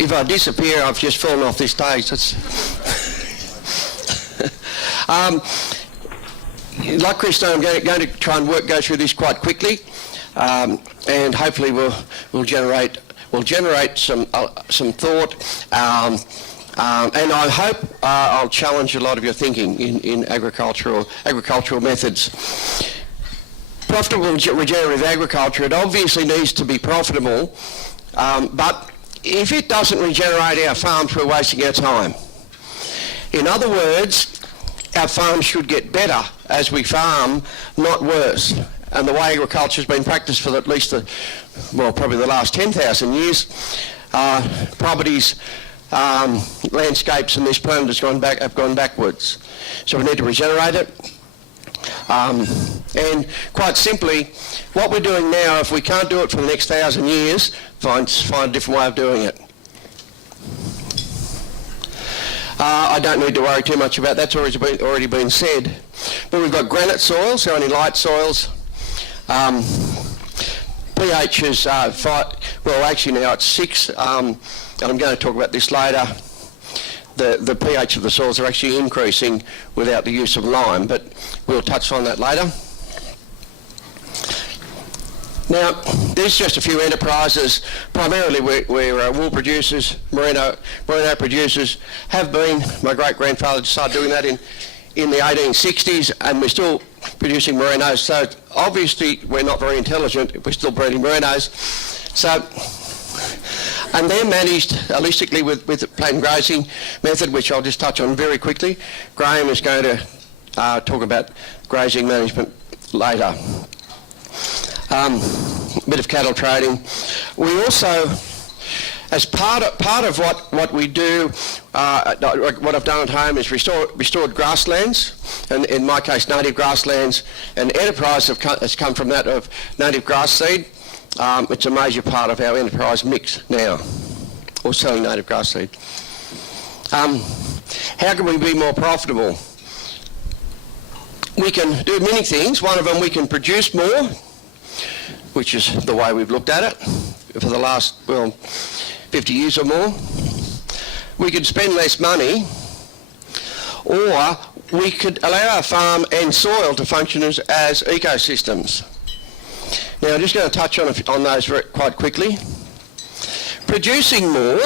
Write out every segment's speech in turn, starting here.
If I disappear, I've just fallen off this stage. That's like Chris said, I'm going to try and go through this quite quickly, and hopefully we'll generate some thought, and I hope I'll challenge a lot of your thinking in agricultural methods. Profitable regenerative agriculture, it obviously needs to be profitable, but if it doesn't regenerate our farms, we're wasting our time. In other words, our farms should get better as we farm, not worse. And the way agriculture has been practiced for at least probably the last 10,000 years, properties, landscapes and this planet have gone backwards. So we need to regenerate it. And quite simply, what we're doing now, if we can't do it for the next 1,000 years, find a different way of doing it. I don't need to worry too much about that. That's already been said. But we've got granite soils, so only light soils. pH is 5, well actually now it's 6, and I'm going to talk about this later. The pH of the soils are actually increasing without the use of lime, but we'll touch on that later. Now, there's just a few enterprises, primarily where wool producers, merino producers have been. My great-grandfather started doing that in the 1860s, and we're still producing merinos. So obviously we're not very intelligent if we're still breeding merinos. So, and they're managed holistically with the plant grazing method, which I'll just touch on very quickly. Graham is going to talk about grazing management later. Bit of cattle trading. We also, as part of what we do, what I've done at home is restored grasslands, and in my case native grasslands, and enterprise has come from that of native grass seed. It's a major part of our enterprise mix now, or selling native grass seed. How can we be more profitable? We can do many things. One of them, we can produce more, which is the way we've looked at it for the last, 50 years or more. We could spend less money, or we could allow our farm and soil to function as ecosystems. Now I'm just going to touch on those quite quickly. Producing more,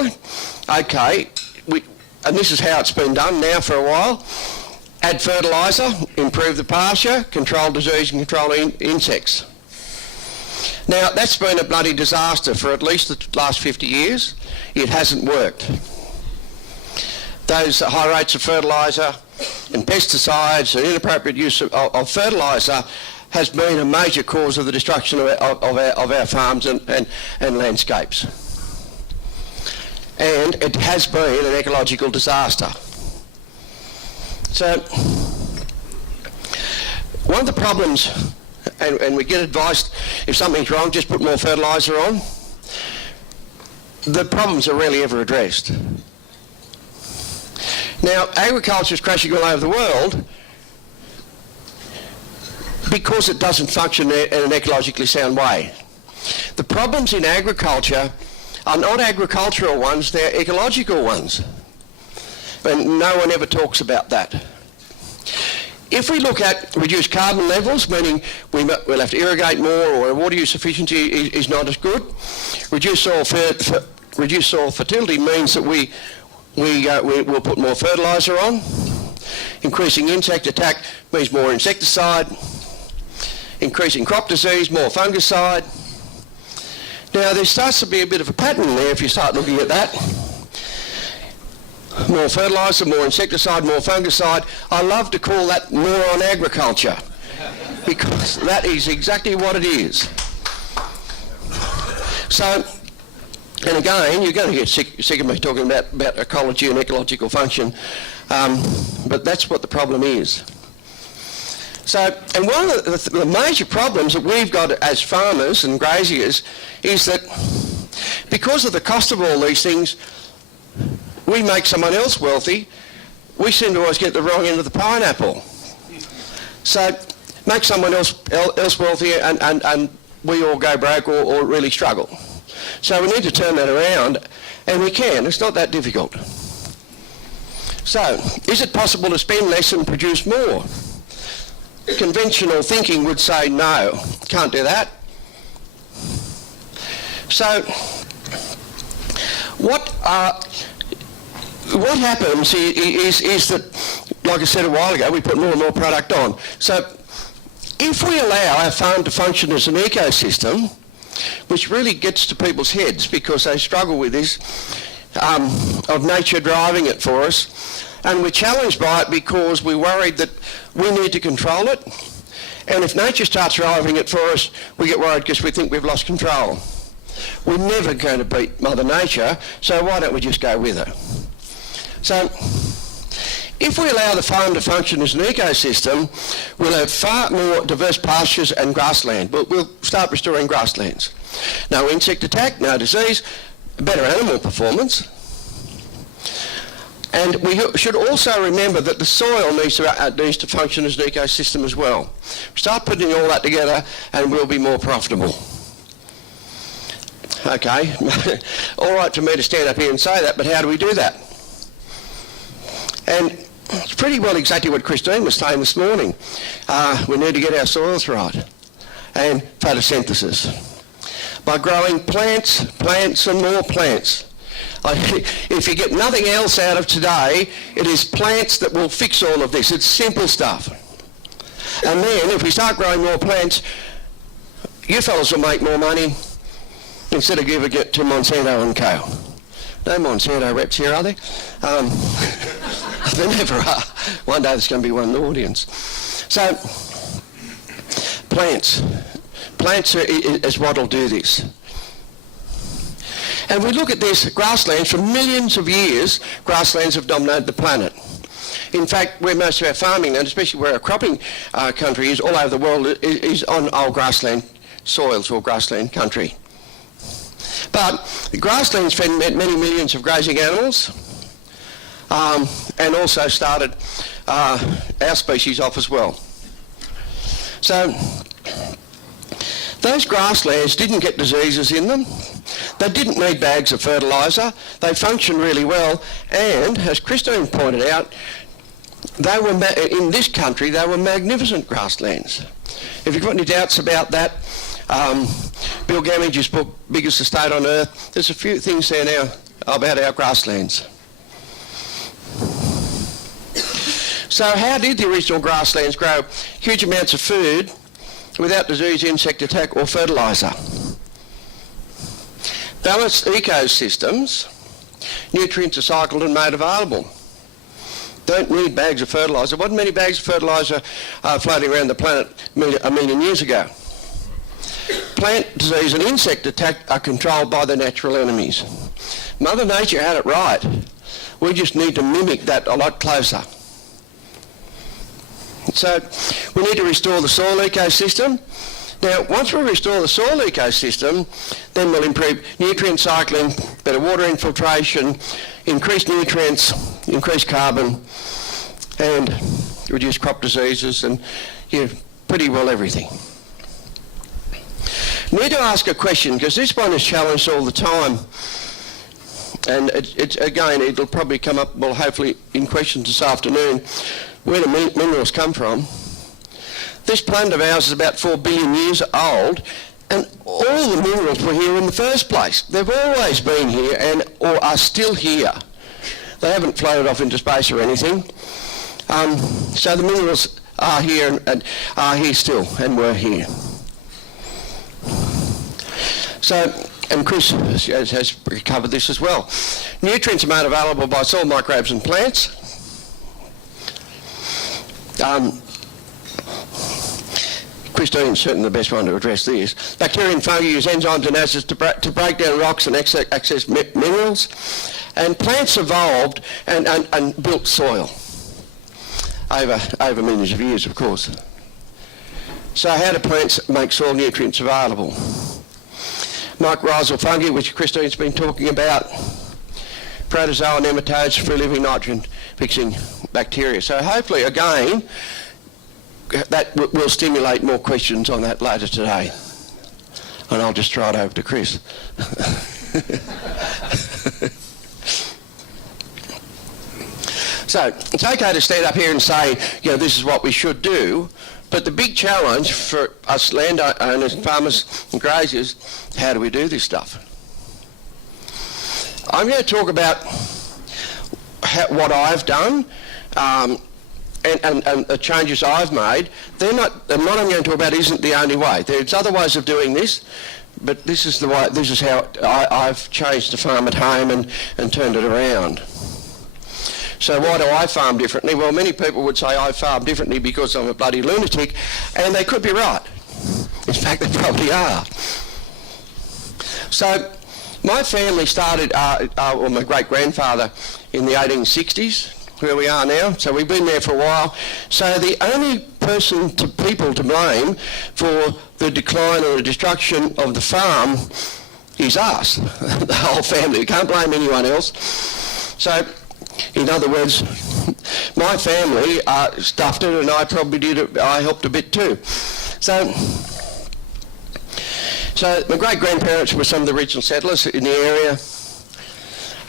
okay, and this is how it's been done now for a while. Add fertiliser, improve the pasture, control disease and control insects. Now, that's been a bloody disaster for at least the last 50 years. It hasn't worked. Those high rates of fertiliser and pesticides and inappropriate use of fertiliser has been a major cause of the destruction of our farms and landscapes. And it has been an ecological disaster. So, one of the problems, and we get advice, if something's wrong, just put more fertiliser on. The problems are rarely ever addressed. Now, agriculture is crashing all over the world because it doesn't function in an ecologically sound way. The problems in agriculture are not agricultural ones, they're ecological ones. And no one ever talks about that. If we look at reduced carbon levels, meaning we'll have to irrigate more, or our water use efficiency is not as good. Reduced soil fertility means that we'll put more fertiliser on. Increasing insect attack means more insecticide. Increasing crop disease, more fungicide. Now there starts to be a bit of a pattern there if you start looking at that. More fertiliser, more insecticide, more fungicide. I love to call that more on agriculture because that is exactly what it is. So, and again, you're going to get sick of me talking about ecology and ecological function, but that's what the problem is. So, and one of the major problems that we've got as farmers and graziers is that because of the cost of all these things, we make someone else wealthy. We seem to always get the wrong end of the pineapple. So make someone else wealthy and we all go broke or really struggle. So we need to turn that around, and we can. It's not that difficult. So, is it possible to spend less and produce more? Conventional thinking would say no, can't do that. So, what happens is that, like I said a while ago, we put more and more product on. So, if we allow our farm to function as an ecosystem, which really gets to people's heads because they struggle with this, of nature driving it for us, and we're challenged by it because we're worried that we need to control it, and if nature starts driving it for us, we get worried because we think we've lost control. We're never going to beat Mother Nature, so why don't we just go with her? So, if we allow the farm to function as an ecosystem, we'll have far more diverse pastures and grassland. We'll start restoring grasslands. No insect attack, no disease, better animal performance. And we should also remember that the soil needs to function as an ecosystem as well. Start putting all that together and we'll be more profitable. Okay, all right for me to stand up here and say that, but how do we do that? And it's pretty well exactly what Christine was saying this morning. We need to get our soils right. And photosynthesis. By growing plants and more plants. If you get nothing else out of today, it is plants that will fix all of this. It's simple stuff. And then if we start growing more plants, you fellas will make more money instead of giving it to Monsanto and Co. No Monsanto reps here, are there? There never are. One day there's going to be one in the audience. So, plants. Plants is what will do this. And we look at this, grasslands, for millions of years, grasslands have dominated the planet. In fact, where most of our farming land, especially where our cropping country is, all over the world, is on old grassland soils or grassland country. But the grasslands fed many millions of grazing animals, and also started our species off as well. So those grasslands didn't get diseases in them. They didn't need bags of fertiliser. They functioned really well, and as Christine pointed out, they were in this country they were magnificent grasslands. If you've got any doubts about that, Bill Gamage's book, Biggest Estate on Earth, there's a few things there now about our grasslands. So how did the original grasslands grow huge amounts of food without disease, insect attack or fertiliser? Balanced ecosystems, nutrients are cycled and made available. Don't need bags of fertiliser. Wasn't many bags of fertiliser floating around the planet a million years ago. Plant disease and insect attack are controlled by the natural enemies. Mother Nature had it right. We just need to mimic that a lot closer. So we need to restore the soil ecosystem. Now, once we restore the soil ecosystem, then we'll improve nutrient cycling, better water infiltration, increase nutrients, increase carbon, and reduce crop diseases, and pretty well everything. Need to ask a question, because this one is challenged all the time, and again, it'll probably come up, well, hopefully in questions this afternoon. Where do minerals come from? This planet of ours is about 4 billion years old, and all the minerals were here in the first place. They've always been here or are still here. They haven't floated off into space or anything. So the minerals are here and are here still, and were here. So, and Chris has covered this as well. Nutrients are made available by soil microbes and plants. Christine's certainly the best one to address this. Bacteria and fungi use enzymes and acids to break down rocks and access minerals. And plants evolved and built soil over millions of years, of course. So how do plants make soil nutrients available? Mycorrhizal fungi, which Christine's been talking about, protozoa nematodes, free-living nitrogen-fixing bacteria. So hopefully, again, that will stimulate more questions on that later today. And I'll just throw it over to Chris. So it's okay to stand up here and say, this is what we should do, but the big challenge for us landowners, farmers and graziers, how do we do this stuff? I'm going to talk about what I've done and the changes I've made. And what I'm going to talk about isn't the only way. There's other ways of doing this, but this is the way. This is how I've changed the farm at home and turned it around. So why do I farm differently? Well, many people would say I farm differently because I'm a bloody lunatic, and they could be right. In fact, they probably are. So my family started, my great-grandfather in the 1860s, where we are now, so we've been there for a while. So the only people to blame for the decline or the destruction of the farm is us, the whole family. We can't blame anyone else. So, in other words, my family stuffed it, and I probably did it. I helped a bit too. So my great-grandparents were some of the original settlers in the area,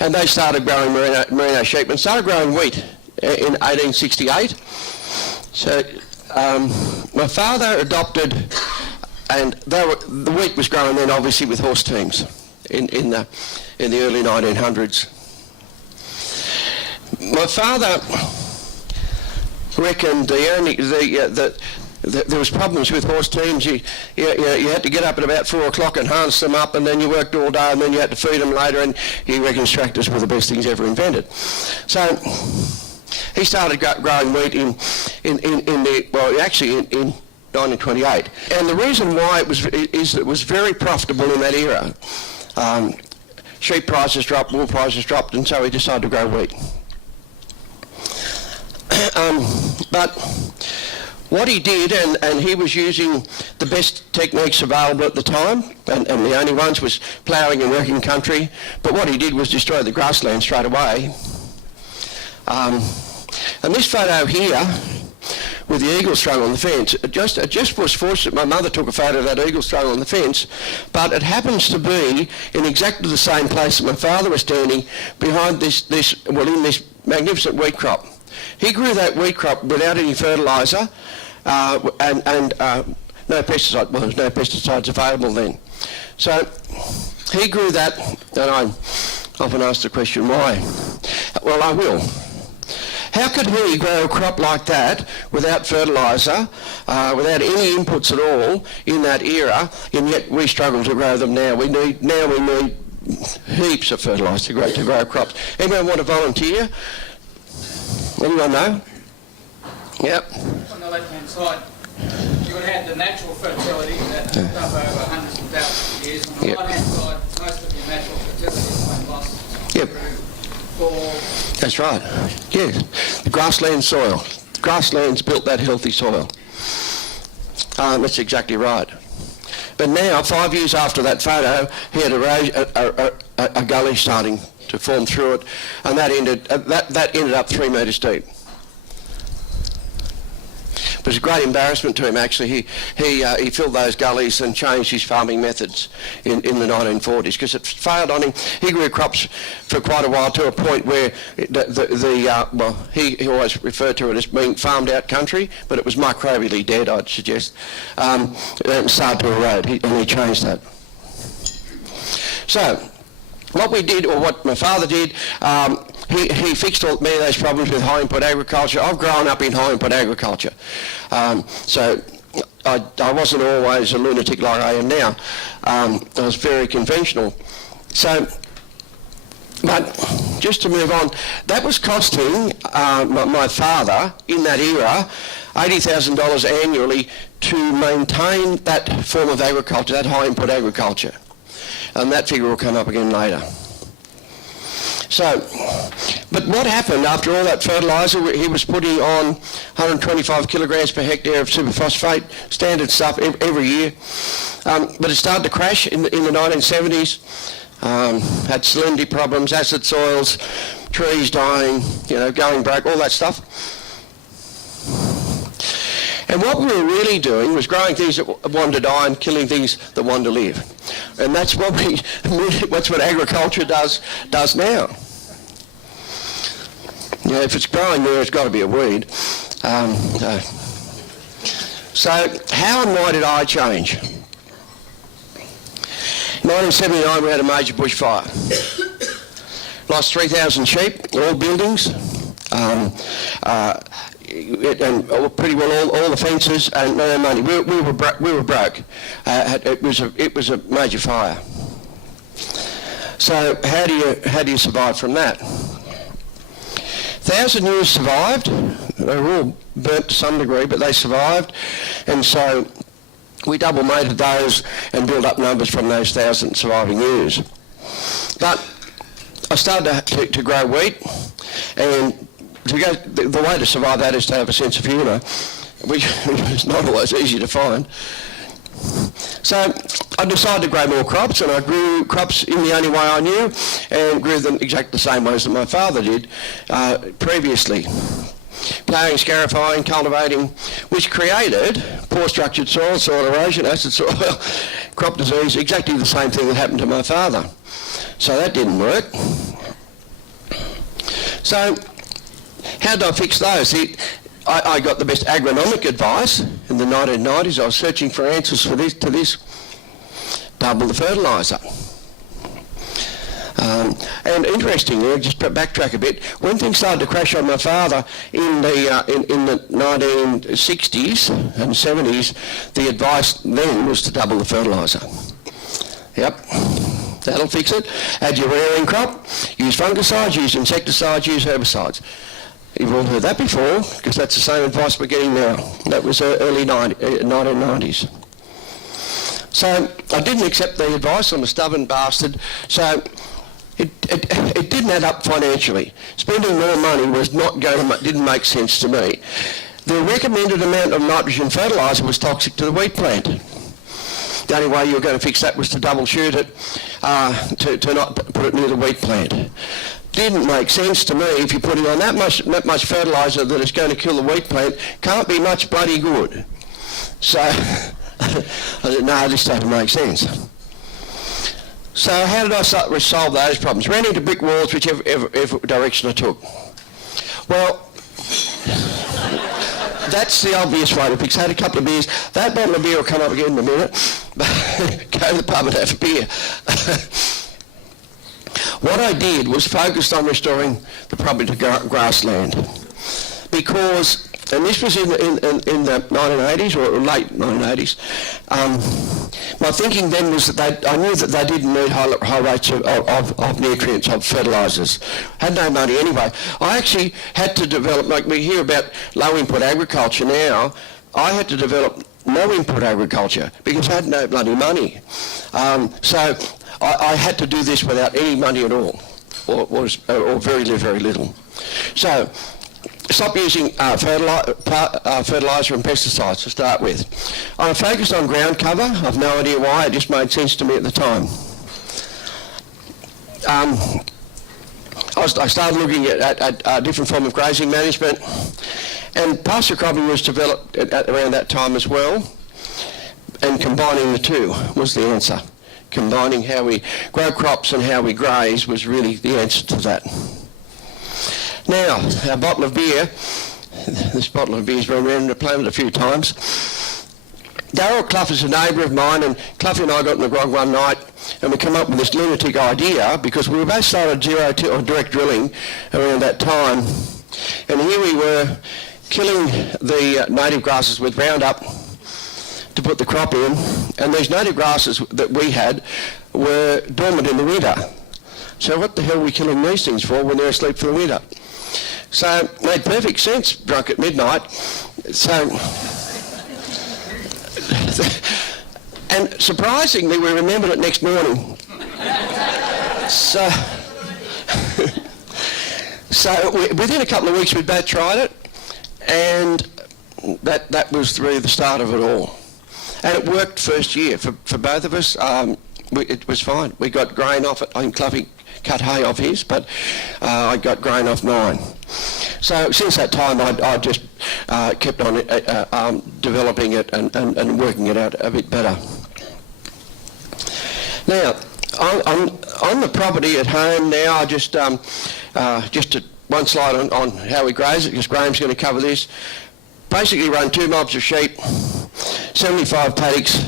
and they started growing merino sheep and started growing wheat in 1868. So my father adopted, and the wheat was growing then obviously with horse teams in the early 1900s. My father reckoned there was problems with horse teams. You had to get up at about 4 o'clock and harness them up, and then you worked all day, and then you had to feed them later, and he reckoned tractors were the best things ever invented. So he started growing wheat in 1928. And the reason why is that it was very profitable in that era. Sheep prices dropped, wool prices dropped, and so he decided to grow wheat. But what he did, and he was using the best techniques available at the time, and the only ones was ploughing and working country, but what he did was destroy the grassland straight away. And this photo here, with the eagle strung on the fence, it just was fortunate my mother took a photo of that eagle strung on the fence, but it happens to be in exactly the same place that my father was standing behind in this magnificent wheat crop. He grew that wheat crop without any fertiliser and no pesticide. Well, there was no pesticides available then. So he grew that, and I often ask the question, why? Well, I will. How could he grow a crop like that without fertiliser, without any inputs at all in that era, and yet we struggle to grow them now? We need heaps of fertiliser to grow crops. Anyone want to volunteer? Anyone know? Yep. On the left-hand side, you would have the natural fertility that up over hundreds of thousands of years. On the right-hand side, most of your natural fertility has been lost through That's right. Yes. The grassland soil. The grasslands built that healthy soil. That's exactly right. But now, 5 years after that photo, he had a gully starting to form through it, and that ended up 3 metres deep. It was a great embarrassment to him, actually. He filled those gullies and changed his farming methods in the 1940s because it failed on him. He grew crops for quite a while to a point where he always referred to it as being farmed out country, but it was microbially dead, I'd suggest. And it started to erode, and he changed that. So what we did, or what my father did, he fixed many of those problems with high input agriculture. I've grown up in high input agriculture. So I wasn't always a lunatic like I am now. I was very conventional. So, but just to move on, that was costing my father in that era $80,000 annually to maintain that form of agriculture, that high input agriculture. And that figure will come up again later. So, but what happened after all that fertiliser? He was putting on 125 kilograms per hectare of superphosphate, standard stuff every year. But it started to crash in the 1970s. Had salinity problems, acid soils, trees dying, going broke, all that stuff. And what we were really doing was growing things that want to die and killing things that want to live. And that's what that's what agriculture does now. You know, if it's growing there, it's got to be a weed. So how and why did I change? In 1979 we had a major bushfire. Lost 3,000 sheep, all buildings, and pretty well all the fences, and no money. We were broke. It was a major fire. So how do you survive from that? 1,000 ewes survived. They were all burnt to some degree, but they survived, and so we double mated those and built up numbers from those 1,000 surviving ewes. But I started to grow wheat, and the way to survive that is to have a sense of humour, which is not always easy to find. So I decided to grow more crops, and I grew crops in the only way I knew, and grew them exactly the same ways that my father did previously. Ploughing, scarifying, cultivating, which created poor structured soil, soil erosion, acid soil, crop disease, exactly the same thing that happened to my father. So that didn't work. So how did I fix those? See, I got the best agronomic advice in the 1990s. I was searching for answers to this. Double the fertiliser. And interestingly, just to backtrack a bit, when things started to crash on my father in the 1960s and 70s, the advice then was to double the fertiliser. Yep, that'll fix it. Add your rearing crop, use fungicides, use insecticides, use herbicides. You've all heard that before, because that's the same advice we're getting now. That was early 1990s. So I didn't accept the advice. I'm a stubborn bastard. So it didn't add up financially. Spending more money didn't make sense to me. The recommended amount of nitrogen fertiliser was toxic to the wheat plant. The only way you were going to fix that was to double shoot it, to not put it near the wheat plant. Didn't make sense to me. If you're putting on that much fertiliser that is going to kill the wheat plant, can't be much bloody good. So I said, no, this doesn't make sense. So how did I resolve those problems? Ran into brick walls, whichever direction I took. Well, that's the obvious way to fix. I had a couple of beers. That bottle of beer will come up again in a minute. Go to the pub and have a beer. What I did was focused on restoring the property to grassland, because, and this was in the 1980s or late 1980s, my thinking then was that I knew that they didn't need high rates of nutrients, of fertilisers. Had no money anyway. I actually had to develop, like we hear about low input agriculture now, I had to develop no input agriculture because I had no bloody money. So I had to do this without any money at all, or very little. So stop using fertiliser and pesticides to start with. I focused on ground cover. I've no idea why, it just made sense to me at the time. I started looking at a different form of grazing management, and pasture cropping was developed around that time as well, and combining the two was the answer. Combining how we grow crops and how we graze was really the answer to that. Now, our bottle of beer, this bottle of beer has been around the planet a few times. Darryl Clough is a neighbour of mine, and Clough and I got in the grog one night and we came up with this lunatic idea, because we were both started direct drilling around that time, and here we were killing the native grasses with Roundup to put the crop in, and these native grasses that we had were dormant in the winter. So what the hell are we killing these things for when they're asleep for the winter? So it made perfect sense, drunk at midnight. So, and surprisingly, we remembered it next morning. So within a couple of weeks, we'd both tried it, and that was really the start of it all. And it worked first year for both of us. It was fine. We got grain off it. I think Cluffy cut hay off his, but I got grain off mine. So since that time, I just kept on developing it and working it out a bit better. Now, on the property at home now, I just one slide on how we graze it, because Graham's going to cover this. Basically run 2 mobs of sheep, 75 paddocks,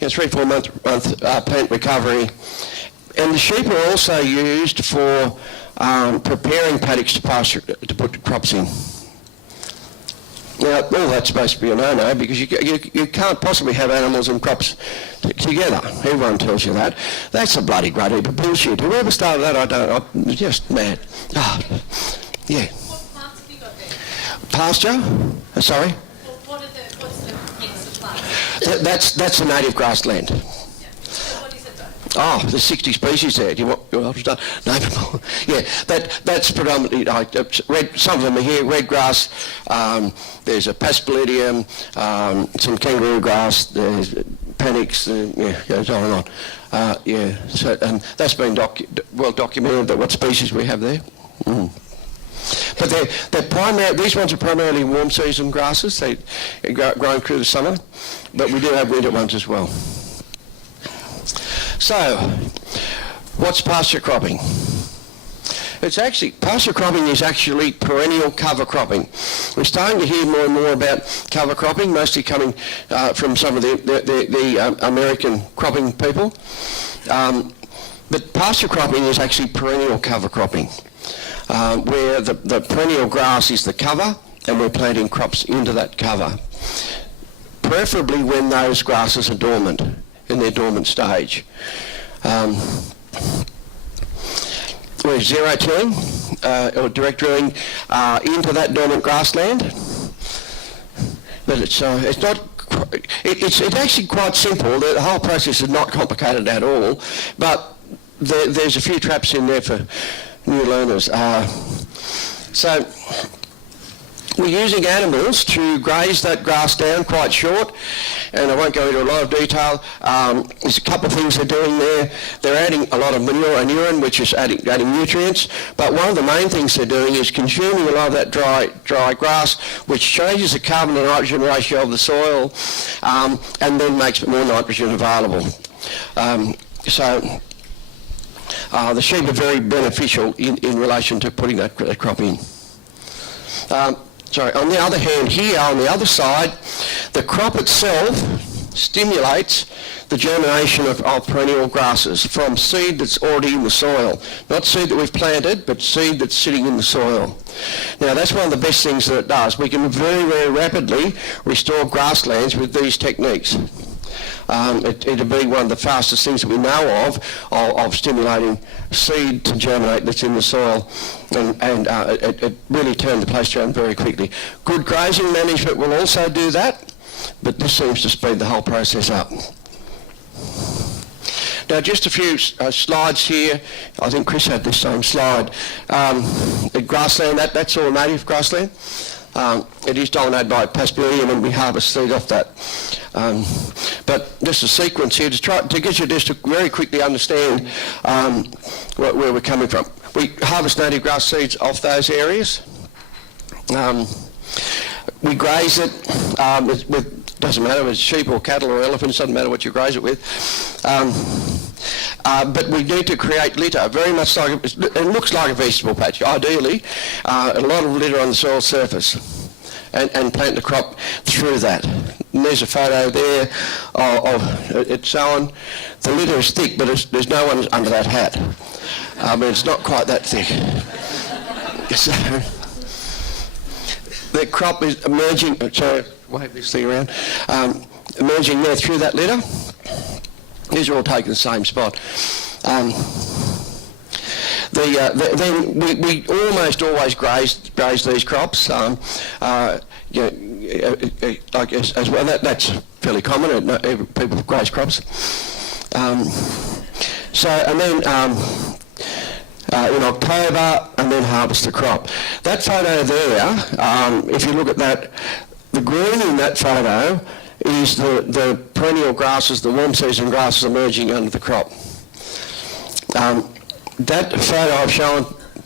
3-4 month plant recovery. And the sheep are also used for preparing paddocks to pasture, to put the crops in. Now, all that's supposed to be a no-no, because you can't possibly have animals and crops together. Everyone tells you that. That's a bloody great heap of bullshit. Whoever started that, I'm just mad. Oh, yeah. What plants have you got there? Pasture? Sorry? What's the mix of plants? That's a native grassland. Yeah. So what is it though? Oh, there's 60 species there. Do you want to start? No, yeah, that's predominantly red. Some of them are here. Red grass. There's a Pasture, some kangaroo grass. There's paddocks. Yeah, goes on and on. Yeah, so that's been well documented that what species we have there. Mm. But these ones are primarily warm season grasses. They grow through the summer, but we do have winter ones as well. So, what's pasture cropping? Pasture cropping is actually perennial cover cropping. We're starting to hear more and more about cover cropping, mostly coming from some of the American cropping people. But pasture cropping is actually perennial cover cropping, where the perennial grass is the cover and we're planting crops into that cover, preferably when those grasses are dormant, in their dormant stage. We're zero tilling or direct drilling into that dormant grassland, but it's not. It's actually quite simple. The whole process is not complicated at all, but there's a few traps in there for new learners. So we're using animals to graze that grass down quite short, and I won't go into a lot of detail. There's a couple of things they're doing there. They're adding a lot of manure and urine, which is adding nutrients, but one of the main things they're doing is consuming a lot of that dry grass, which changes the carbon to nitrogen ratio of the soil, and then makes more nitrogen available. So the sheep are very beneficial in relation to putting that crop in. On the other hand, here on the other side, the crop itself stimulates the germination of perennial grasses from seed that's already in the soil. Not seed that we've planted, but seed that's sitting in the soil. Now, that's one of the best things that it does. We can very, very rapidly restore grasslands with these techniques. It'll be one of the fastest things that we know of stimulating seed to germinate that's in the soil, and it really turned the place around very quickly. Good grazing management will also do that, but this seems to speed the whole process up. Now, just a few slides here. I think Chris had this same slide. The grassland, that's all native grassland. It is dominated by Pasture, and we harvest seed off that. But just a sequence here to get you just to very quickly understand where we're coming from. We harvest native grass seeds off those areas. We graze it with, doesn't matter if it's sheep or cattle or elephants, doesn't matter what you graze it with. But we need to create litter, very much like, it looks like a vegetable patch, ideally, a lot of litter on the soil surface, and plant the crop through that. And there's a photo there of it sown. The litter is thick, but there's no one under that hat. I mean, it's not quite that thick. So, the crop is emerging, so wave this thing around, emerging there through that litter. These are all taken the same spot. Then we almost always graze these crops. Like as well, that's fairly common. People graze crops. And then in October, and then harvest the crop. That photo there, if you look at that, the green in that photo is the perennial grasses, the warm season grasses emerging under the crop. That photo I've shown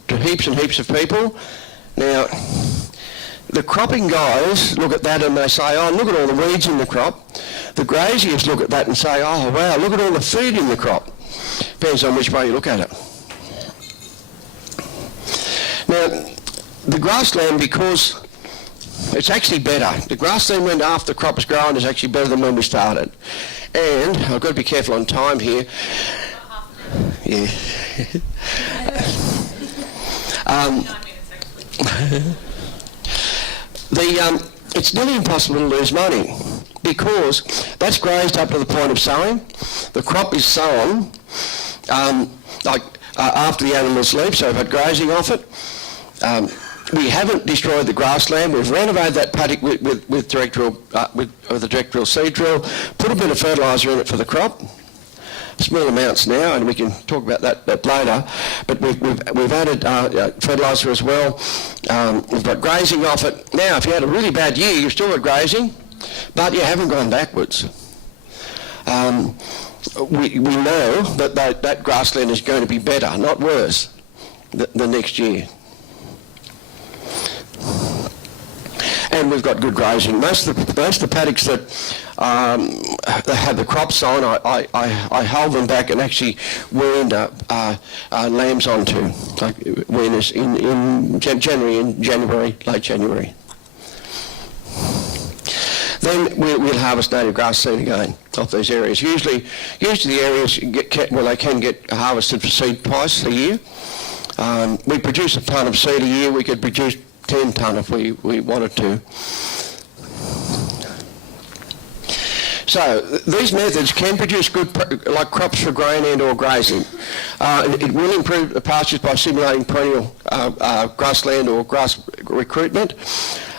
to heaps and heaps of people. Now, the cropping guys look at that and they say, oh, look at all the weeds in the crop. The graziers look at that and say, oh, wow, look at all the food in the crop. Depends on which way you look at it. Now, the grassland, because it's actually better. The grassland when after the crop was grown is actually better than when we started. And I've got to be careful on time here. Yeah. It's nearly impossible to lose money because that's grazed up to the point of sowing. The crop is sown after the animals leave, so we've had grazing off it. We haven't destroyed the grassland. We've renovated that paddock with direct drill, with the direct drill seed drill, put a bit of fertiliser in it for the crop. Small amounts now, and we can talk about that later. But we've added fertiliser as well. We've got grazing off it. Now, if you had a really bad year, you've still got grazing, but you haven't gone backwards. We know that grassland is going to be better, not worse, the next year. And we've got good grazing. Most of the paddocks that have the crops on, I hold them back and actually weaned lambs onto, like weaners in January, late January. Then we'll harvest native grass seed again off those areas. Usually the areas they can get harvested for seed twice a year. We produce a tonne of seed a year. We could produce 10 tonne if we wanted to. So these methods can produce good like crops for grain and or grazing. It will improve the pastures by stimulating perennial grassland or grass recruitment.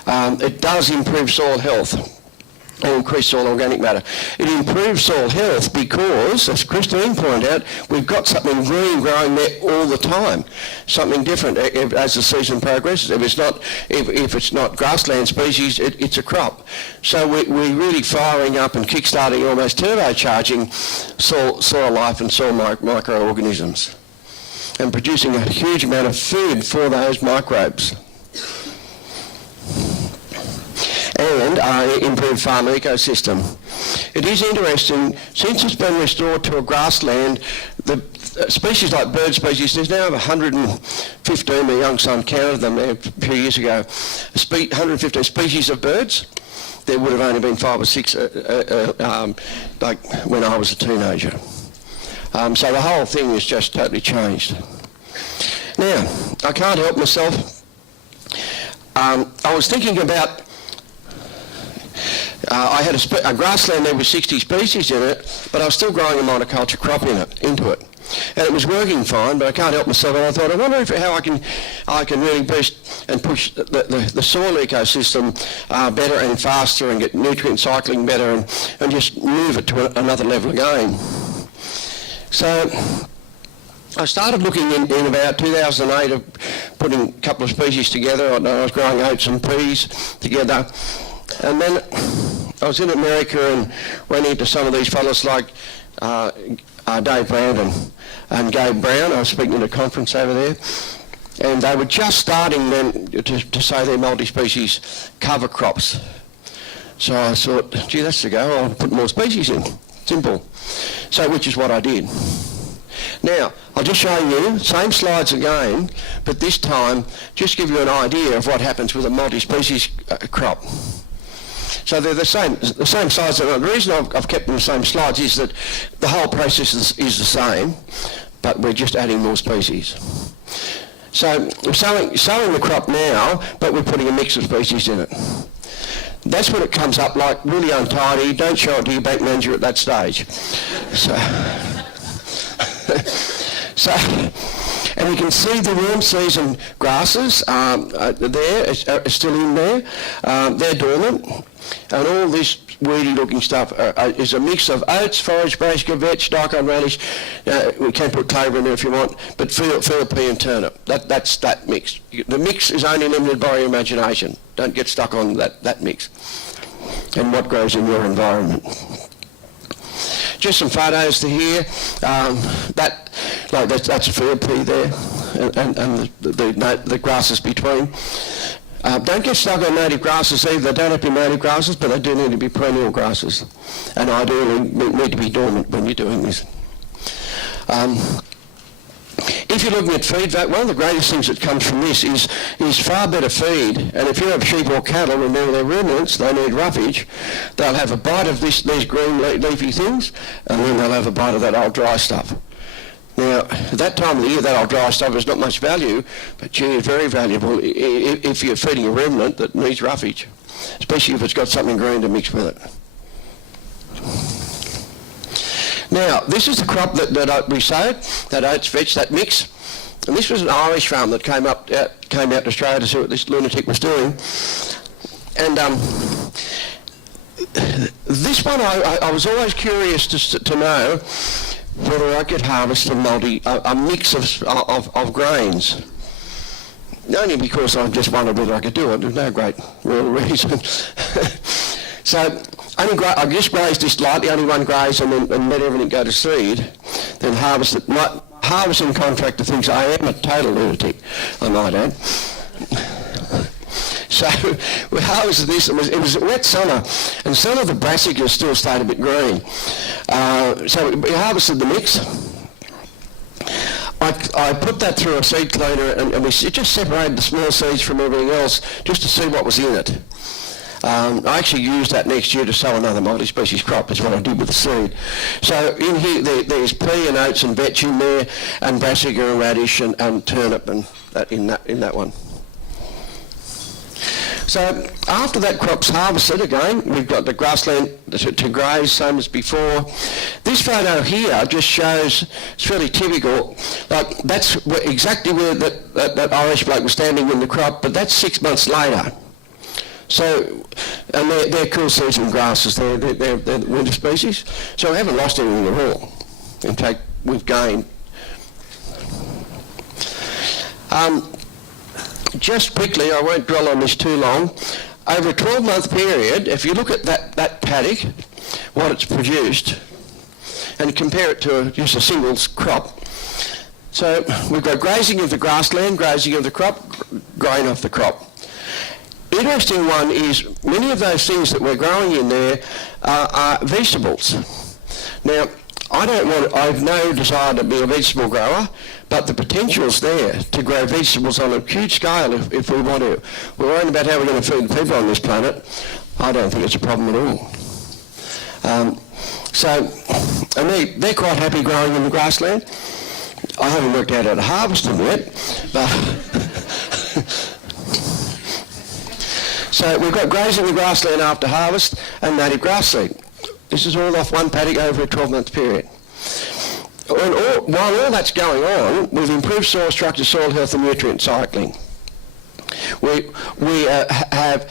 It does improve soil health and increase soil organic matter. It improves soil health because, as Christine pointed out, we've got something green growing there all the time, something different as the season progresses. If it's not grassland species, it's a crop. So we're really firing up and kick-starting, almost turbocharging soil life and soil microorganisms and producing a huge amount of food for those microbes. And improve farm ecosystem. It is interesting, since it's been restored to a grassland, the species like bird species, there's now 115, my young son counted them there a few years ago, 115 species of birds. There would have only been 5 or 6 like when I was a teenager. So the whole thing has just totally changed. Now, I can't help myself. I was thinking about I had a grassland there with 60 species in it, but I was still growing a monoculture crop into it. And it was working fine, but I can't help myself. And I thought, I wonder how I can really boost and push the soil ecosystem better and faster and get nutrient cycling better and just move it to another level again. So I started looking in about 2008 of putting a couple of species together. I was growing oats and peas together. And then I was in America and ran into some of these fellas like Dave Brown and Gabe Brown. I was speaking at a conference over there. And they were just starting then to say they're multi-species cover crops. So I thought, gee, that's the go. I'll put more species in. Simple. So which is what I did. Now, I'll just show you, same slides again, but this time just give you an idea of what happens with a multi-species crop. So they're the same slides. The reason I've kept them the same slides is that the whole process is the same, but we're just adding more species. So we're sowing the crop now, but we're putting a mix of species in it. That's when it comes up like really untidy. Don't show it to your bank manager at that stage. So, and you can see the warm season grasses there, are still in there. They're dormant. And all this weedy looking stuff is a mix of oats, forage, brassica, vetch, daikon radish. We can put clover in there if you want, but field pea and turnip. That's that mix. The mix is only limited by your imagination. Don't get stuck on that mix and what grows in your environment. Just some photos to here. That's a field pea there, and the grasses between. Don't get stuck on native grasses either. They don't have to be native grasses, but they do need to be perennial grasses. And ideally need to be dormant when you're doing this. If you're looking at feed value, one of the greatest things that comes from this is far better feed. And if you have sheep or cattle, remember they're ruminants, they need roughage. They'll have a bite of these green leafy things, and then they'll have a bite of that old dry stuff. Now, at that time of the year, that old dry stuff is not much value, but gee, it's very valuable if you're feeding a ruminant that needs roughage, especially if it's got something green to mix with it. Now, this is the crop that we sowed, that oats, vetch, that mix. And this was an Irish farm that came out to Australia to see what this lunatic was doing. And this one, I was always curious to know whether I could harvest a mix of grains. Only because I just wondered whether I could do it. There's no great real reason. So I just grazed this lightly, only one graze, and let everything go to seed. Then harvest it. My harvesting contractor thinks I am a total lunatic, I might add. So we harvested this. It was a wet summer, and some of the brassicas still stayed a bit green. So we harvested the mix. I put that through a seed cleaner, and we just separated the small seeds from everything else just to see what was in it. I actually used that next year to sow another multi-species crop. That's what I did with the seed. So in here, there's pea and oats and vetch in there, and brassica and radish and turnip and in that one. So after that crop's harvested, again, we've got the grassland to graze, same as before. This photo here just shows, it's fairly typical, like that's exactly where that Irish bloke was standing in the crop, but that's 6 months later. So, and they're cool season grasses, they're winter species, so we haven't lost anything at all. In fact, we've gained. Just quickly, I won't dwell on this too long. Over a 12-month period, if you look at that paddock, what it's produced, and compare it to just a single crop. So we've got grazing of the grassland, grazing of the crop, grain off the crop. Interesting one is many of those things that we're growing in there are vegetables. Now, I have no desire to be a vegetable grower, but the potential's there to grow vegetables on a huge scale if we want to. We're worrying about how we're going to feed people on this planet. I don't think it's a problem at all. And they're quite happy growing in the grassland. I haven't worked out how to harvest them yet, but so we've got grazing the grassland after harvest and native grass seed. This is all off one paddock over a 12-month period. While all that's going on, we've improved soil structure, soil health and nutrient cycling. We have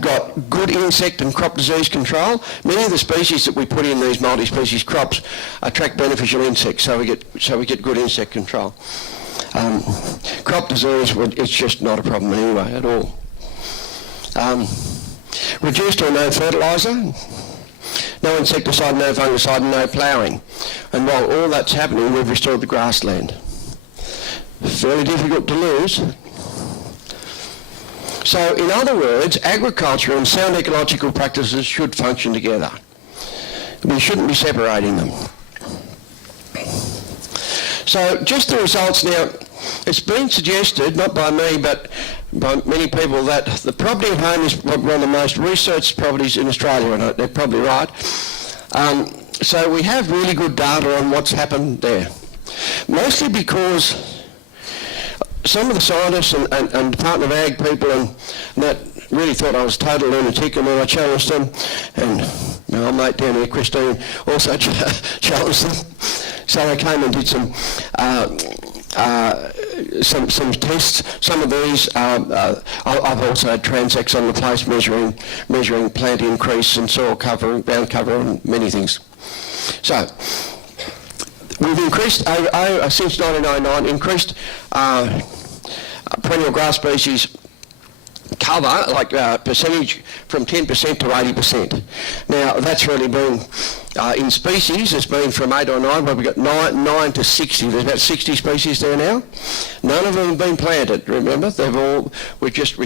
got good insect and crop disease control. Many of the species that we put in these multi-species crops attract beneficial insects, so we get good insect control. Crop disease, it's just not a problem anyway at all. Reduced or no fertiliser, no insecticide, no fungicide, and no ploughing. And while all that's happening, we've restored the grassland. Fairly difficult to lose. So in other words, agriculture and sound ecological practices should function together. We shouldn't be separating them. So just the results now. It's been suggested, not by me, but by many people, that the property at home is one of the most researched properties in Australia, and they're probably right. So we have really good data on what's happened there. Mostly because some of the scientists and Department of Ag people and that really thought I was total lunatic, and then I challenged them, and my mate down here, Christine, also challenged them. So they came and did some tests. Some of these, I've also had transects on the place measuring plant increase and soil cover, ground cover, and many things. So we've increased since 1999, increased perennial grass species cover, like percentage from 10% to 80%. Now that's really been, in species, it's been from 8 or 9, but we've got 9 to 60. There's about 60 species there now. None of them have been planted, remember? We've just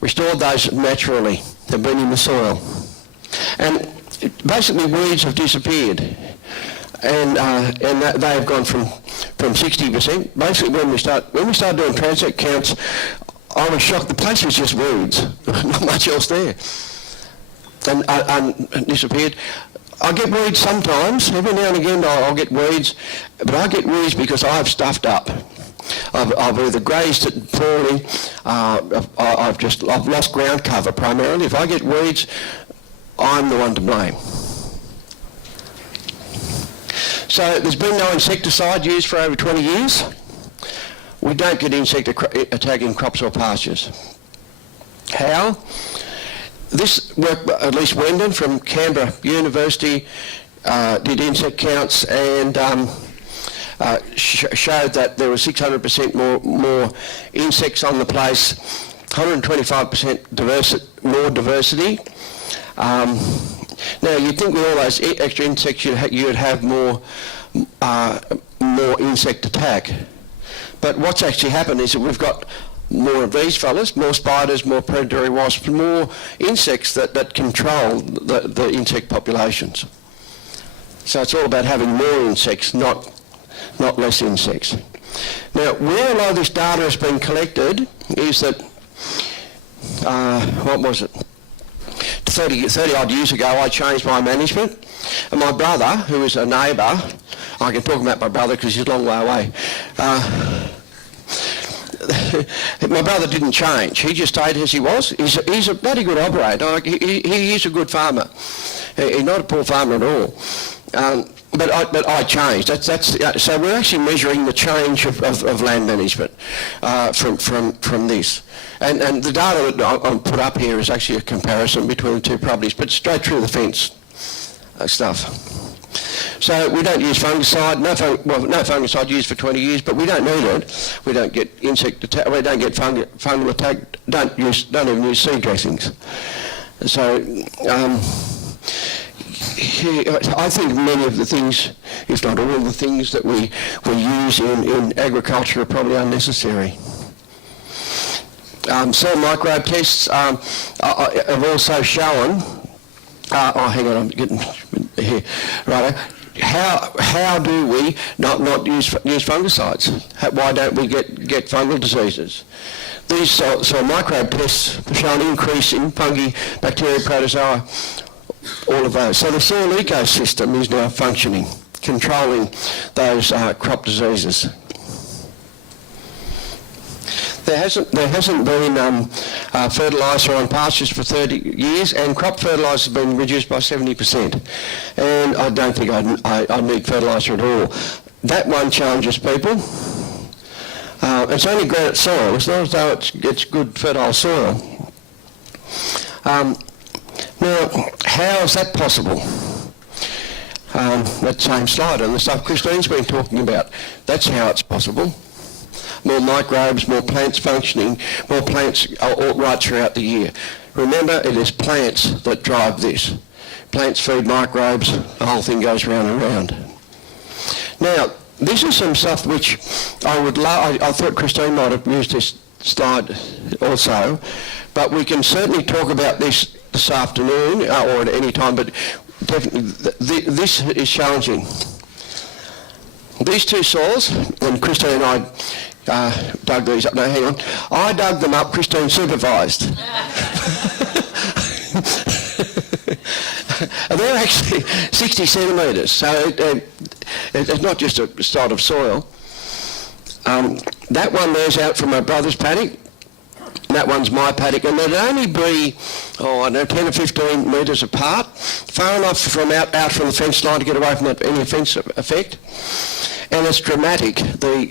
restored those naturally. They've been in the soil. And basically weeds have disappeared. And they have gone from 60%. Basically when we started doing transect counts, I was shocked. The place was just weeds, not much else there, and disappeared. I get weeds sometimes. Every now and again I'll get weeds, but I get weeds because I've stuffed up. I've either grazed it poorly. I've lost ground cover primarily. If I get weeds, I'm the one to blame. So there's been no insecticide used for over 20 years. We don't get insect attacking crops or pastures. How? This work, at least Wendon from Canberra University did insect counts and showed that there was 600% more insects on the place, 125% more diversity. Now you'd think with all those extra insects you'd have more insect attack. But what's actually happened is that we've got more of these fellas, more spiders, more predatory wasps, more insects that control the insect populations. So it's all about having more insects, not less insects. Now, where a lot of this data has been collected is that, what was it? 30 odd years ago I changed my management, and my brother, who is a neighbour, I can talk about my brother because he's a long way away. My brother didn't change. He just stayed as he was. He's a bloody good operator. He is a good farmer. He's not a poor farmer at all. But I changed. So we're actually measuring the change of land management from this. And the data that I put up here is actually a comparison between the two properties, but straight through the fence stuff. So we don't use fungicide. No fungicide used for 20 years, but we don't need it. We don't get insect attack. We don't get fungal attack. Don't even use seed dressings. So I think many of the things, if not all of the things that we use in agriculture are probably unnecessary. Soil microbe tests have also shown. Hang on, I'm getting here. Right. How do we not use fungicides? Why don't we get fungal diseases? These soil microbe tests have shown an increase in fungi, bacteria, protozoa, all of those. So the soil ecosystem is now functioning, controlling those crop diseases. There hasn't been fertiliser on pastures for 30 years, and crop fertiliser has been reduced by 70%. And I don't think I need fertiliser at all. That one challenges people. It's only granite soil. It's not as though it's good fertile soil. Now, how is that possible? That same slide and the stuff Christine's been talking about. That's how it's possible. More microbes, more plants functioning, more plants all right throughout the year. Remember, it is plants that drive this. Plants feed microbes, the whole thing goes round and round. Now, this is some stuff which I would love. I thought Christine might have used this slide also, but we can certainly talk about this afternoon or at any time, but definitely this is challenging. These two soils, and Christine and I dug these up. No, hang on. I dug them up, Christine supervised. And they're actually 60 centimetres, so it's not just a sod of soil. That one there's out from my brother's paddock. That one's my paddock, and they'd only be, 10 or 15 metres apart, far enough from out from the fence line to get away from any fence effect. And it's dramatic, the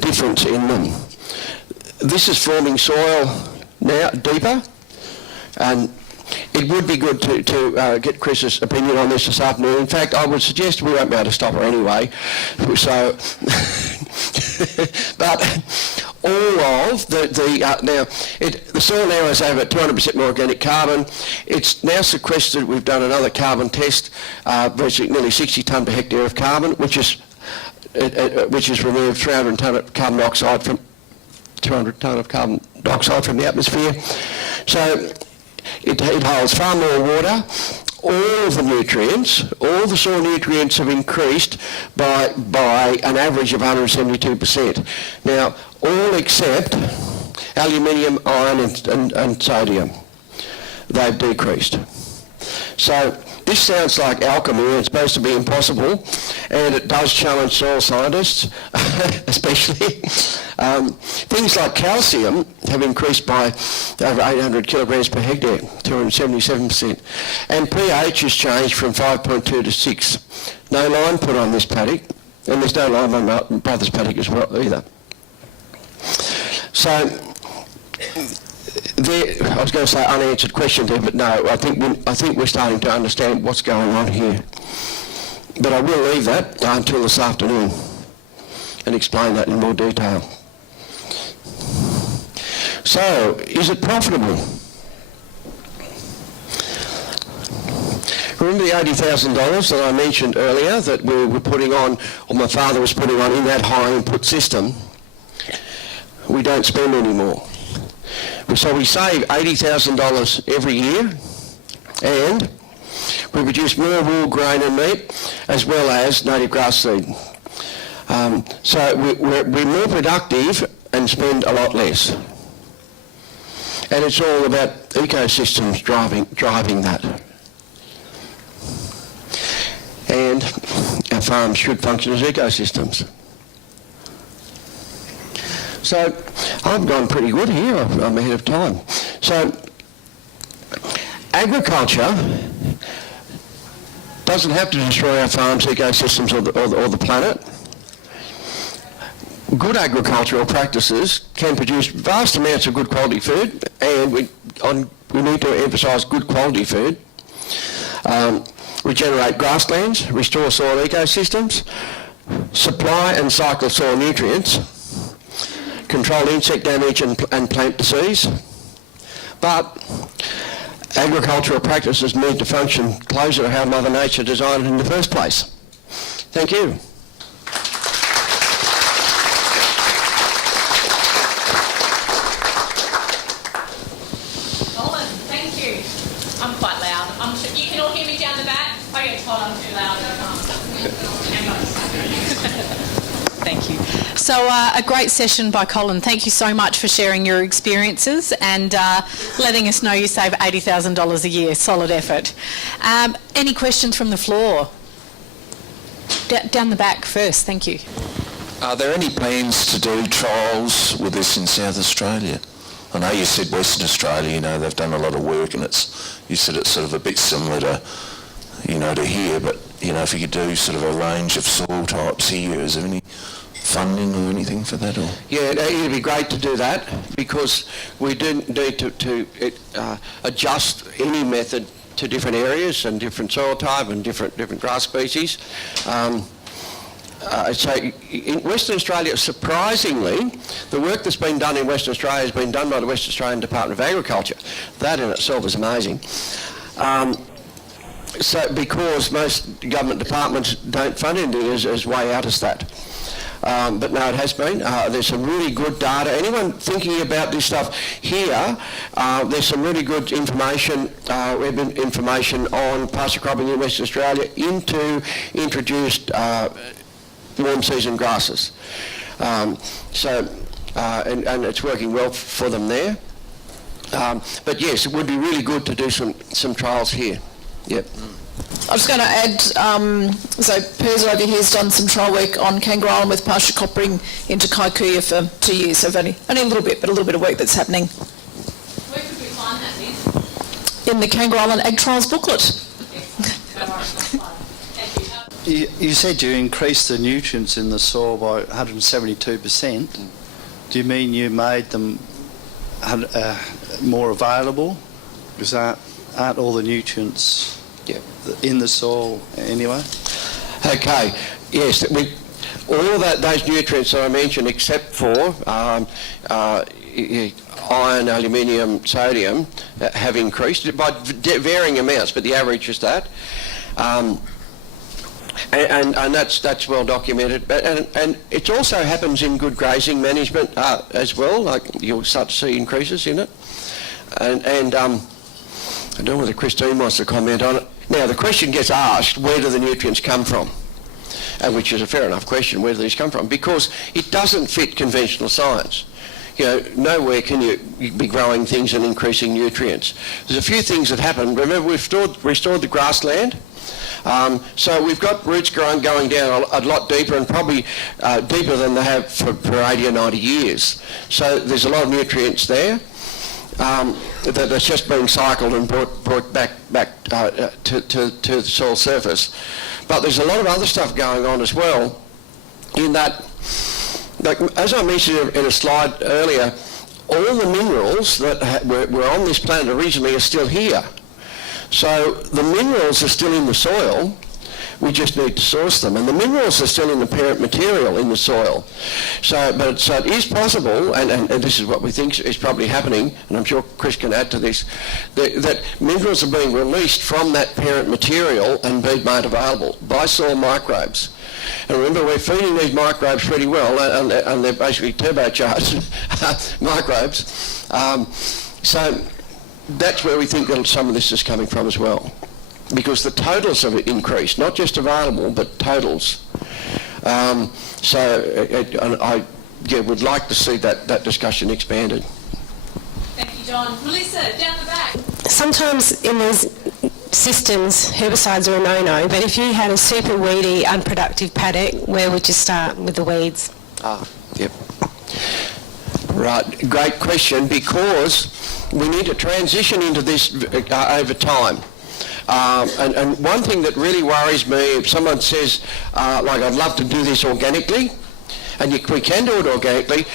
difference in them. This is forming soil now deeper, and it would be good to get Chris's opinion on this afternoon. In fact, I would suggest we won't be able to stop her anyway. So, but all of the soil now has over 200% more organic carbon. It's now sequestered. We've done another carbon test, virtually nearly 60 tonne per hectare of carbon, which is removed 300 tonne of carbon dioxide from 200 tonne of carbon dioxide from the atmosphere. So it holds far more water. All of the nutrients, all the soil nutrients have increased by an average of 172%. Now, all except aluminium, iron and sodium, they've decreased. So this sounds like alchemy, and it's supposed to be impossible, and it does challenge soil scientists, especially. Things like calcium have increased by over 800 kilograms per hectare, 277%. And pH has changed from 5.2 to 6. No lime put on this paddock, and there's no lime on my brother's paddock as well either. So, I was going to say unanswered question there, but no, I think we're starting to understand what's going on here. But I will leave that until this afternoon and explain that in more detail. So, is it profitable? Remember the $80,000 that I mentioned earlier that we were putting on, or my father was putting on in that high input system? We don't spend any more. So we save $80,000 every year, and we produce more wool, grain and meat, as well as native grass seed. So we're more productive and spend a lot less. And it's all about ecosystems driving that. And our farms should function as ecosystems. So I've gone pretty good here. I'm ahead of time. So agriculture doesn't have to destroy our farms, ecosystems or the planet. Good agricultural practices can produce vast amounts of good quality food, and we need to emphasise good quality food. Regenerate grasslands, restore soil ecosystems, supply and cycle soil nutrients, control insect damage and plant disease. But agricultural practices need to function closer to how Mother Nature designed it in the first place. Thank you. Colin, thank you. I'm quite loud. I'm sure you can all hear me down the back. Oh yeah, Todd, I'm too loud. Thank you. So a great session by Colin. Thank you so much for sharing your experiences and letting us know you save $80,000 a year. Solid effort. Any questions from the floor? Down the back first. Thank you. Are there any plans to do trials with this in South Australia? I know you said Western Australia, you know, they've done a lot of work, and you said it's sort of a bit similar to, you know, to here, but, you know, if you could do sort of a range of soil types here, is there any funding or anything for that? Or? Yeah, it'd be great to do that, because we do need to adjust any method to different areas and different soil type and different grass species. So in Western Australia, surprisingly, the work that's been done in Western Australia has been done by the Western Australian Department of Agriculture. That in itself is amazing. So because most government departments don't fund anything as way out of that. But no, it has been. There's some really good data. Anyone thinking about this stuff here, there's some really good information, web information on pasture cropping in Western Australia into introduced warm season grasses. And it's working well for them there. But yes, it would be really good to do some trials here. Yep. I was going to add, so Pers over here has done some trial work on Kangaroo Island with pasture cropping into Kaikuya for 2 years, so only a little bit, but a little bit of work that's happening. Where could we find that, Liz? In the Kangaroo Island Ag Trials booklet. You said you increased the nutrients in the soil by 172%. Do you mean you made them more available? Because aren't all the nutrients in the soil anyway? Okay. Yes. all those nutrients that I mentioned, except for iron, aluminium, sodium, have increased by varying amounts, but the average is that. And that's well documented. And it also happens in good grazing management as well. Like you'll start to see increases in it. And I don't know whether Christine wants to comment on it. Now the question gets asked: where do the nutrients come from? And which is a fair enough question. Where do these come from? Because it doesn't fit conventional science. You know, nowhere can you be growing things and increasing nutrients. There's a few things that happen. Remember, we've restored the grassland. So we've got roots going down a lot deeper, and probably deeper than they have for 80 or 90 years. So there's a lot of nutrients there that's just being cycled and brought back to the soil surface. But there's a lot of other stuff going on as well, in that, like, as I mentioned in a slide earlier, all the minerals that were on this planet originally are still here. So the minerals are still in the soil, we just need to source them. And the minerals are still in the parent material in the soil. So it is possible, and this is what we think is probably happening, and I'm sure Chris can add to this, that minerals are being released from that parent material and being made available by soil microbes. And remember, we're feeding these microbes pretty well, and they're basically turbocharged microbes. So that's where we think that some of this is coming from as well, because the totals have increased, not just available, but totals. I would like to see that discussion expanded. Thank you, John. Melissa, down the back. Sometimes in these systems, herbicides are a no-no, but if you had a super weedy, unproductive paddock, where would you start with the weeds? Yep. Right, great question, because we need to transition into this over time. And one thing that really worries me, if someone says, like, I'd love to do this organically, and we can do it organically,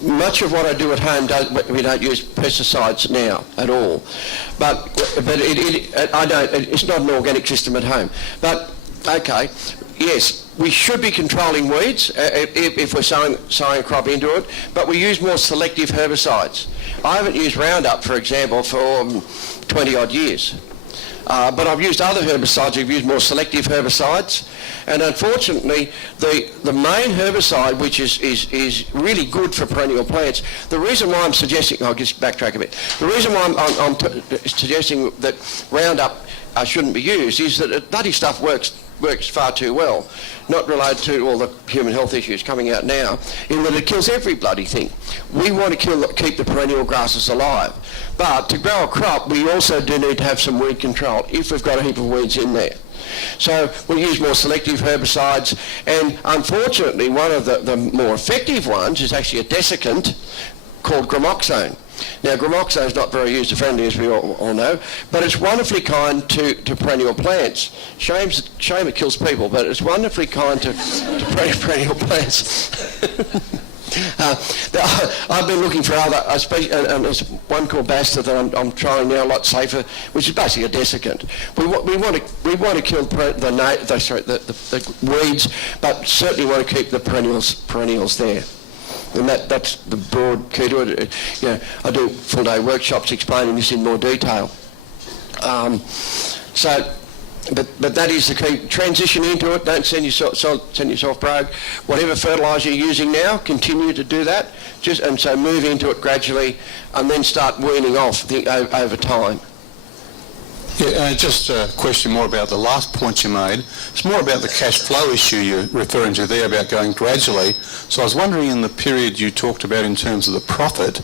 much of what I do at home, we don't use pesticides now at all. But it's not an organic system at home. But, okay, yes, we should be controlling weeds if we're sowing a crop into it, but we use more selective herbicides. I haven't used Roundup, for example, for 20 odd years. But I've used other herbicides. I've used more selective herbicides, and unfortunately the main herbicide, which is really good for perennial plants, the reason why I'm suggesting, I'll just backtrack a bit, the reason why I'm suggesting that Roundup shouldn't be used is that that bloody stuff works far too well, not related to all the human health issues coming out now, in that it kills every bloody thing. We want to keep the perennial grasses alive, but to grow a crop we also do need to have some weed control if we've got a heap of weeds in there. So we use more selective herbicides, and unfortunately one of the more effective ones is actually a desiccant called gramoxone. Now, gramoxone is not very user-friendly, as we all know, but it's wonderfully kind to perennial plants. Shame it kills people, but it's wonderfully kind to perennial plants. I've been looking for other, and there's one called Pasture that I'm trying now, a lot safer, which is basically a desiccant. We want to kill the weeds, but certainly want to keep the perennials there. And that's the broad key to it. You know, I do full-day workshops explaining this in more detail. But that is the key. Transition into it. Don't send yourself broke. Whatever fertiliser you're using now, continue to do that. So move into it gradually, and then start weaning off over time. Yeah, just a question more about the last point you made. It's more about the cash flow issue you're referring to there, about going gradually. So I was wondering, in the period you talked about in terms of the profit,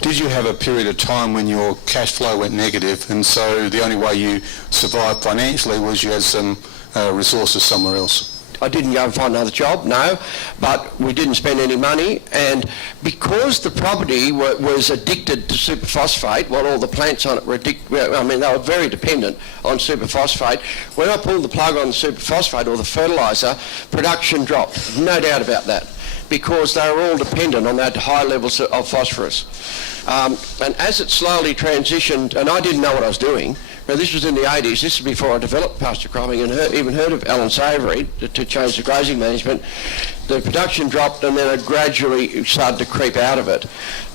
did you have a period of time when your cash flow went negative, and so the only way you survived financially was you had some resources somewhere else? I didn't go and find another job, no, but we didn't spend any money, and because the property was addicted to superphosphate, all the plants on it were they were very dependent on superphosphate. When I pulled the plug on the superphosphate or the fertiliser, production dropped, no doubt about that, because they were all dependent on that high levels of phosphorus. And as it slowly transitioned, and I didn't know what I was doing, Now this was in the 80s, this is before I developed pasture cropping and even heard of Alan Savory to change the grazing management. The production dropped and then it gradually started to creep out of it.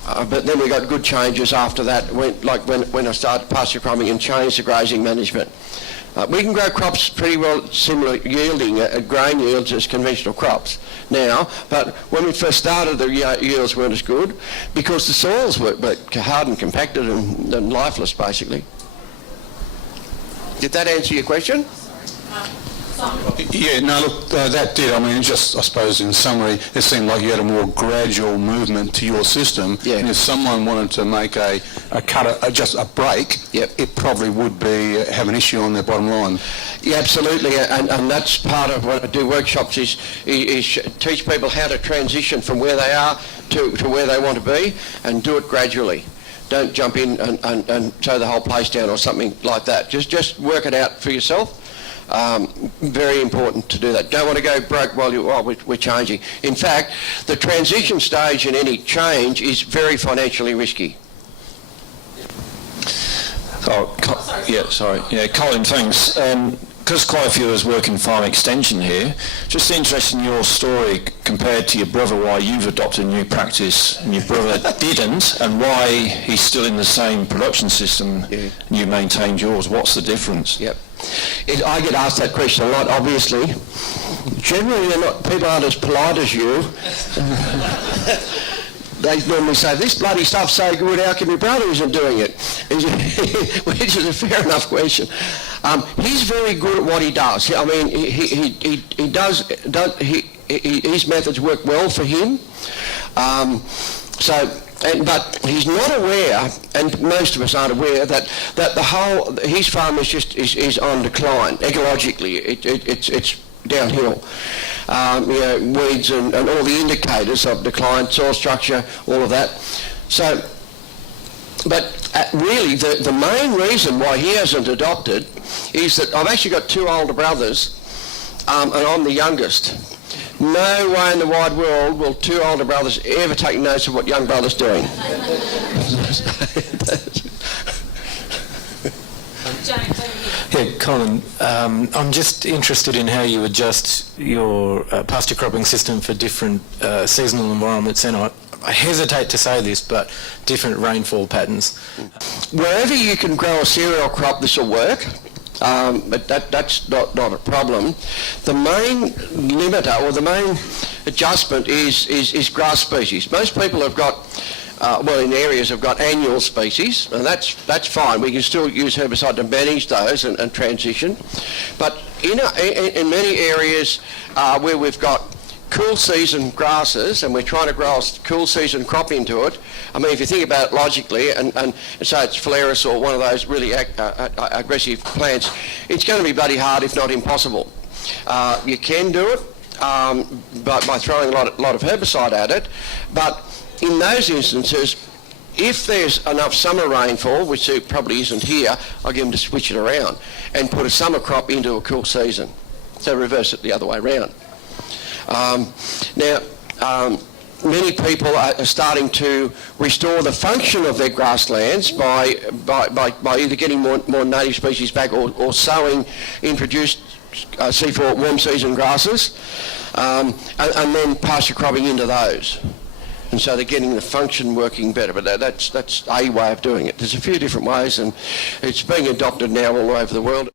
But then we got good changes after that, when I started pasture cropping and changed the grazing management. We can grow crops pretty well similar yielding grain yields as conventional crops now, but when we first started the yields weren't as good because the soils were hard and compacted and lifeless basically. Did that answer your question? Yeah, no, look, that did. I mean, just, I suppose, in summary, it seemed like you had a more gradual movement to your system. Yeah. And if someone wanted to make just a break, yep, it probably would be have an issue on their bottom line. Yeah, absolutely, and that's part of what I do workshops is teach people how to transition from where they are to where they want to be and do it gradually. Don't jump in and tow the whole place down or something like that. Just work it out for yourself. Very important to do that. Don't want to go broke while we're changing. In fact, the transition stage in any change is very financially risky. Colin, thanks. Because quite a few of us work in farm extension here, just interested in your story compared to your brother, why you've adopted a new practice and your brother didn't, and why he's still in the same production system and you maintained yours. What's the difference? Yep. I get asked that question a lot, obviously. Generally, people aren't as polite as you. They normally say, this bloody stuff's so good, how come your brother isn't doing it? Which is a fair enough question. He's very good at what he does. I mean, his methods work well for him. But he's not aware, and most of us aren't aware, that his farm is on decline ecologically. It's downhill. Weeds and all the indicators of decline, soil structure, all of that. So, but really the main reason why he hasn't adopted is that I've actually got two older brothers, and I'm the youngest. No way in the wide world will two older brothers ever take notice of what young brother's doing. Yeah, Colin, I'm just interested in how you adjust your pasture cropping system for different seasonal environments, and I hesitate to say this, but different rainfall patterns. Wherever you can grow a cereal crop, this will work. But that's not a problem. The main limiter or the main adjustment is grass species. Most people have got, in areas have got annual species, and that's fine. We can still use herbicide to manage those and transition. But in many areas where we've got cool season grasses and we're trying to grow a cool season crop into it, I mean, if you think about it logically and say it's Phalaris or one of those really aggressive plants, it's going to be bloody hard, if not impossible. You can do it by throwing a lot of herbicide at it, but in those instances, if there's enough summer rainfall, which there probably isn't here, I'll give them to switch it around and put a summer crop into a cool season. So reverse it the other way around. Many people are starting to restore the function of their grasslands by either getting more native species back or sowing introduced C4 warm season grasses and then pasture cropping into those. And so they're getting the function working better, but that's a way of doing it. There's a few different ways, and it's being adopted now all over the world.